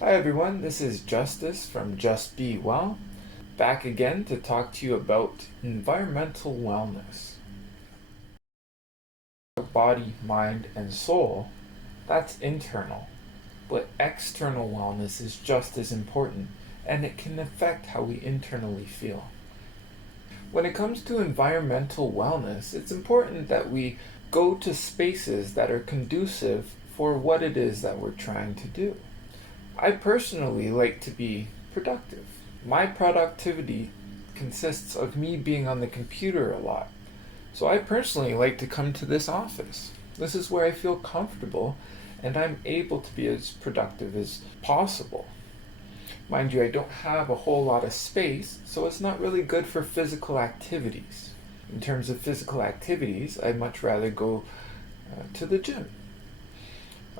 Hi everyone, this is Justice from Just Be Well, back again to talk to you about environmental wellness. Body, mind, and soul, that's internal, but external wellness is just as important, and it can affect how we internally feel. When it comes to environmental wellness, it's important that we go to spaces that are conducive for what it is that we're trying to do. I personally like to be productive. My productivity consists of me being on the computer a lot. So I personally like to come to this office. This is where I feel comfortable and I'm able to be as productive as possible. Mind you, I don't have a whole lot of space, so it's not really good for physical activities. In terms of physical activities, I'd much rather go to the gym.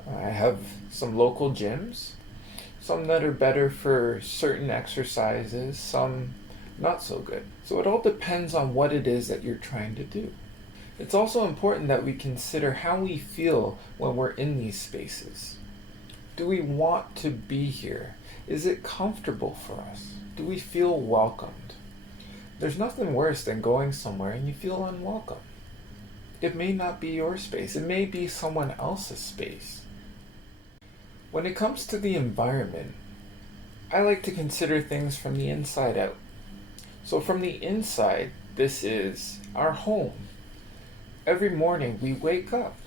I have some local gyms. Some that are better for certain exercises, some not so good. So it all depends on what it is that you're trying to do. It's also important that we consider how we feel when we're in these spaces. Do we want to be here? Is it comfortable for us? Do we feel welcomed? There's nothing worse than going somewhere and you feel unwelcome. It may not be your space. It may be someone else's space. When it comes to the environment, I like to consider things from the inside out. So from the inside, this is our home. Every morning we wake up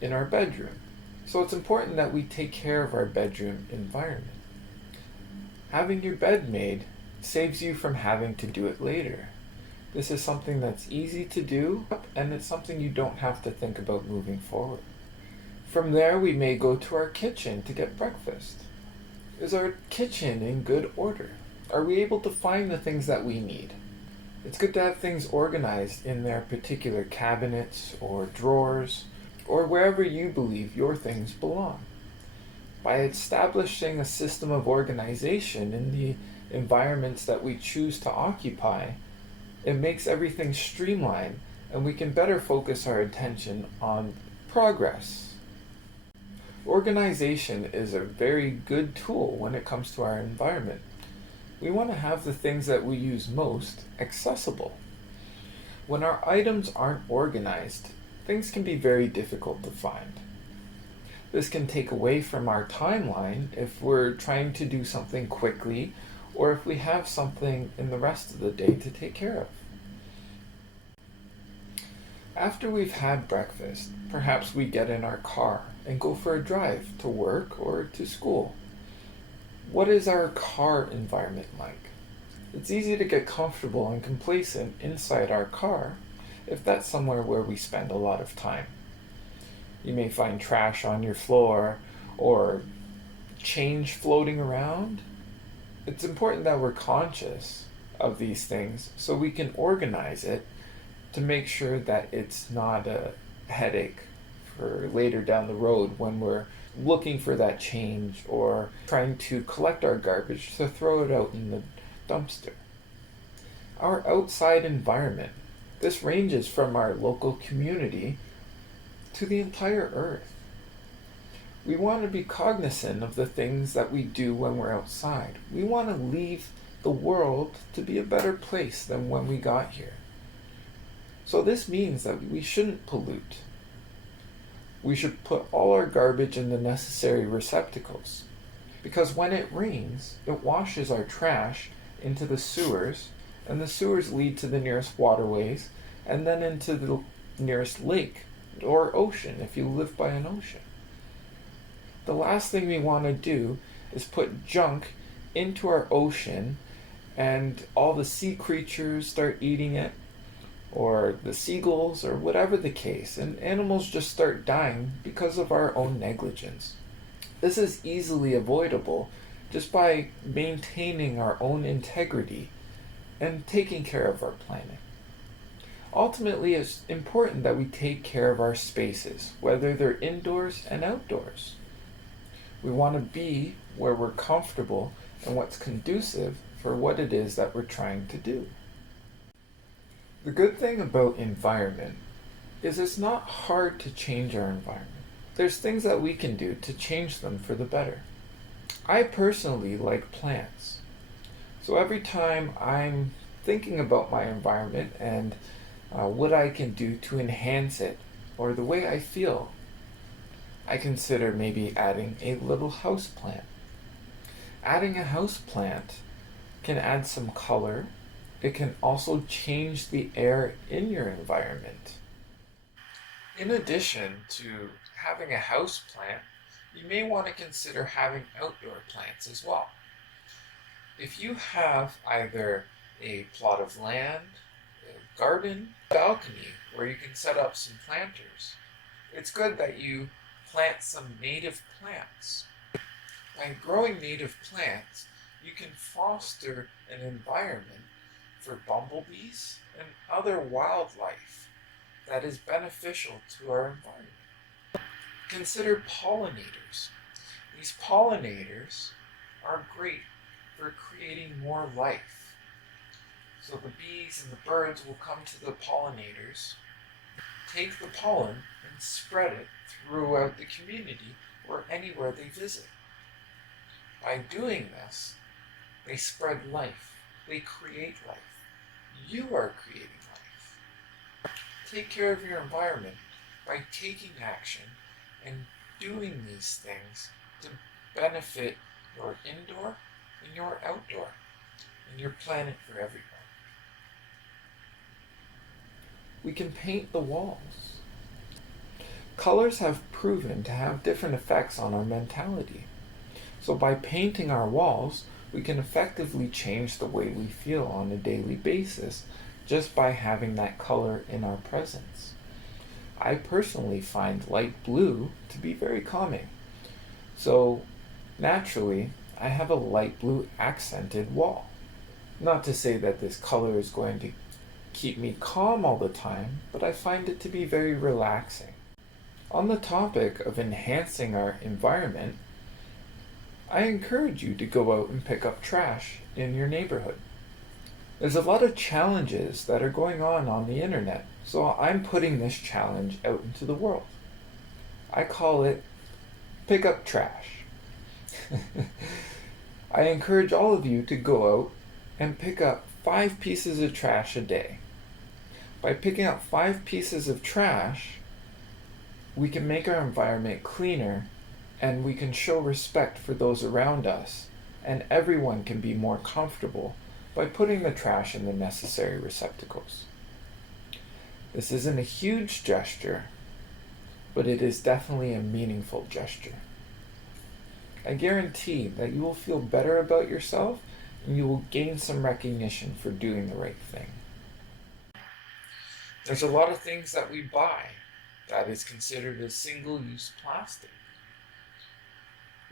in our bedroom. So it's important that we take care of our bedroom environment. Having your bed made saves you from having to do it later. This is something that's easy to do, and it's something you don't have to think about moving forward. From there, we may go to our kitchen to get breakfast. Is our kitchen in good order? Are we able to find the things that we need? It's good to have things organized in their particular cabinets or drawers, or wherever you believe your things belong. By establishing a system of organization in the environments that we choose to occupy, it makes everything streamlined and we can better focus our attention on progress. Organization is a very good tool when it comes to our environment. We want to have the things that we use most accessible. When our items aren't organized, things can be very difficult to find. This can take away from our timeline if we're trying to do something quickly or if we have something in the rest of the day to take care of. After we've had breakfast, perhaps we get in our car and go for a drive to work or to school. What is our car environment like? It's easy to get comfortable and complacent inside our car if that's somewhere where we spend a lot of time. You may find trash on your floor or change floating around. It's important that we're conscious of these things so we can organize it to make sure that it's not a headache for later down the road when we're looking for that change or trying to collect our garbage to throw it out in the dumpster. Our outside environment, this ranges from our local community to the entire earth. We want to be cognizant of the things that we do when we're outside. We want to leave the world to be a better place than when we got here. So this means that we shouldn't pollute. We should put all our garbage in the necessary receptacles, because when it rains, it washes our trash into the sewers, and the sewers lead to the nearest waterways, and then into the nearest lake or ocean if you live by an ocean. The last thing we want to do is put junk into our ocean and all the sea creatures start eating it, or the seagulls, or whatever the case, and animals just start dying because of our own negligence. This is easily avoidable just by maintaining our own integrity and taking care of our planet. Ultimately, it's important that we take care of our spaces, whether they're indoors and outdoors. We want to be where we're comfortable and what's conducive for what it is that we're trying to do. The good thing about environment is it's not hard to change our environment. There's things that we can do to change them for the better. I personally like plants. So every time I'm thinking about my environment and what I can do to enhance it or the way I feel, I consider maybe adding a little house plant. Adding a house plant can add some color. It can also change the air in your environment. In addition to having a house plant, you may want to consider having outdoor plants as well. If you have either a plot of land, a garden, balcony where you can set up some planters, it's good that you plant some native plants. By growing native plants, you can foster an environment for bumblebees and other wildlife that is beneficial to our environment. Consider pollinators. These pollinators are great for creating more life. So the bees and the birds will come to the pollinators, take the pollen, and spread it throughout the community or anywhere they visit. By doing this, they spread life. They create life. You are creating life. Take care of your environment by taking action and doing these things to benefit your indoor and your outdoor and your planet for everyone. We can paint the walls. Colors have proven to have different effects on our mentality. So by painting our walls, we can effectively change the way we feel on a daily basis just by having that color in our presence. I personally find light blue to be very calming. So naturally, I have a light blue accented wall. Not to say that this color is going to keep me calm all the time, but I find it to be very relaxing. On the topic of enhancing our environment, I encourage you to go out and pick up trash in your neighborhood. There's a lot of challenges that are going on the internet, so I'm putting this challenge out into the world. I call it Pick Up Trash. I encourage all of you to go out and pick up 5 pieces of trash a day. By picking up 5 pieces of trash, we can make our environment cleaner and we can show respect for those around us, and everyone can be more comfortable by putting the trash in the necessary receptacles. This isn't a huge gesture, but it is definitely a meaningful gesture. I guarantee that you will feel better about yourself and you will gain some recognition for doing the right thing. There's a lot of things that we buy that is considered as single-use plastic.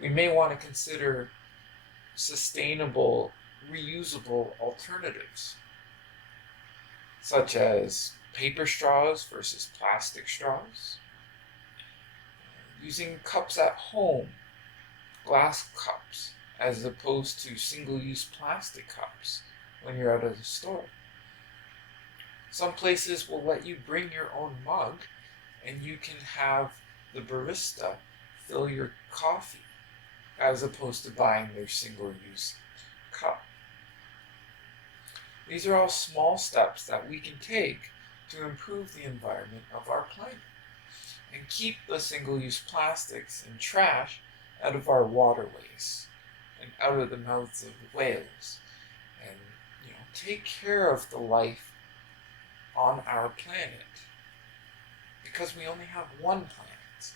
We may want to consider sustainable, reusable alternatives, such as paper straws versus plastic straws, using cups at home, glass cups, as opposed to single-use plastic cups when you're out of the store. Some places will let you bring your own mug and you can have the barista fill your coffee as opposed to buying their single-use cup. These are all small steps that we can take to improve the environment of our planet and keep the single-use plastics and trash out of our waterways and out of the mouths of whales, and take care of the life on our planet, because we only have one planet.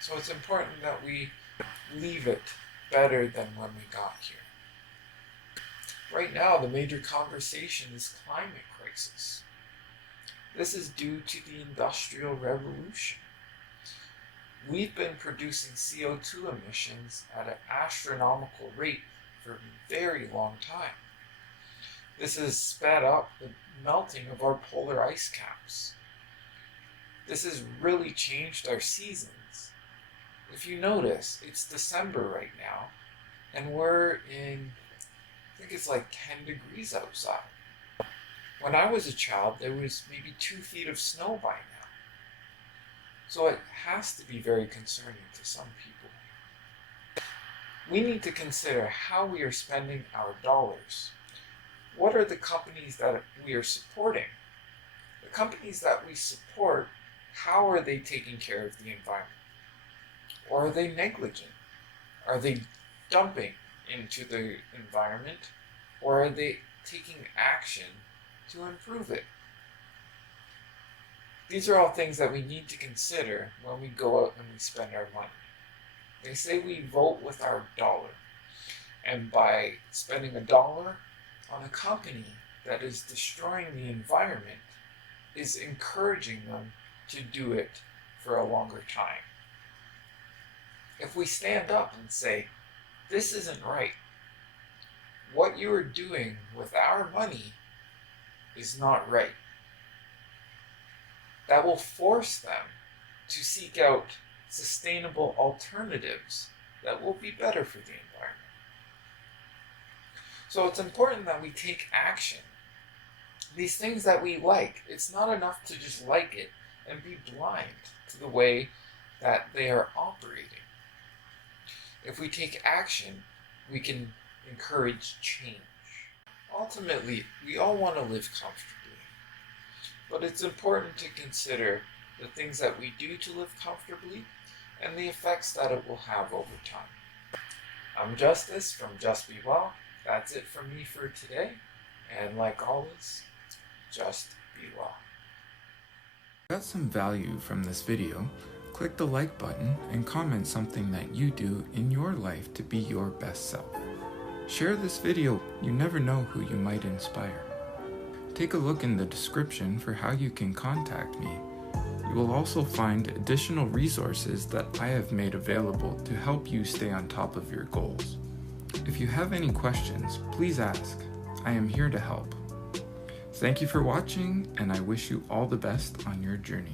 So it's important that we leave it better than when we got here. Right now, the major conversation is climate crisis. This is due to the Industrial Revolution. We've been producing CO2 emissions at an astronomical rate for a very long time. This has sped up the melting of our polar ice caps. This has really changed our seasons. If you notice, it's December right now, and we're in, I think it's like 10 degrees outside. When I was a child, there was maybe 2 feet of snow by now. So it has to be very concerning to some people. we need to consider how we are spending our dollars. What are the companies that we are supporting? The companies that we support, how are they taking care of the environment? Or are they negligent? Are they dumping into the environment? Or are they taking action to improve it? These are all things that we need to consider when we go out and we spend our money. They say we vote with our dollar. And by spending $1 on a company that is destroying the environment, is encouraging them to do it for a longer time. If we stand up and say, this isn't right, what you are doing with our money is not right, that will force them to seek out sustainable alternatives that will be better for the environment. So it's important that we take action. These things that we like, it's not enough to just like it and be blind to the way that they are operating. If we take action, we can encourage change. Ultimately, we all want to live comfortably, but it's important to consider the things that we do to live comfortably and the effects that it will have over time. I'm Justice from Just Be Well. That's it from me for today, and like always, just be well. If you got some value from this video, click the like button and comment something that you do in your life to be your best self. Share this video, you never know who you might inspire. Take a look in the description for how you can contact me. You will also find additional resources that I have made available to help you stay on top of your goals. If you have any questions, please ask. I am here to help. Thank you for watching, and I wish you all the best on your journey.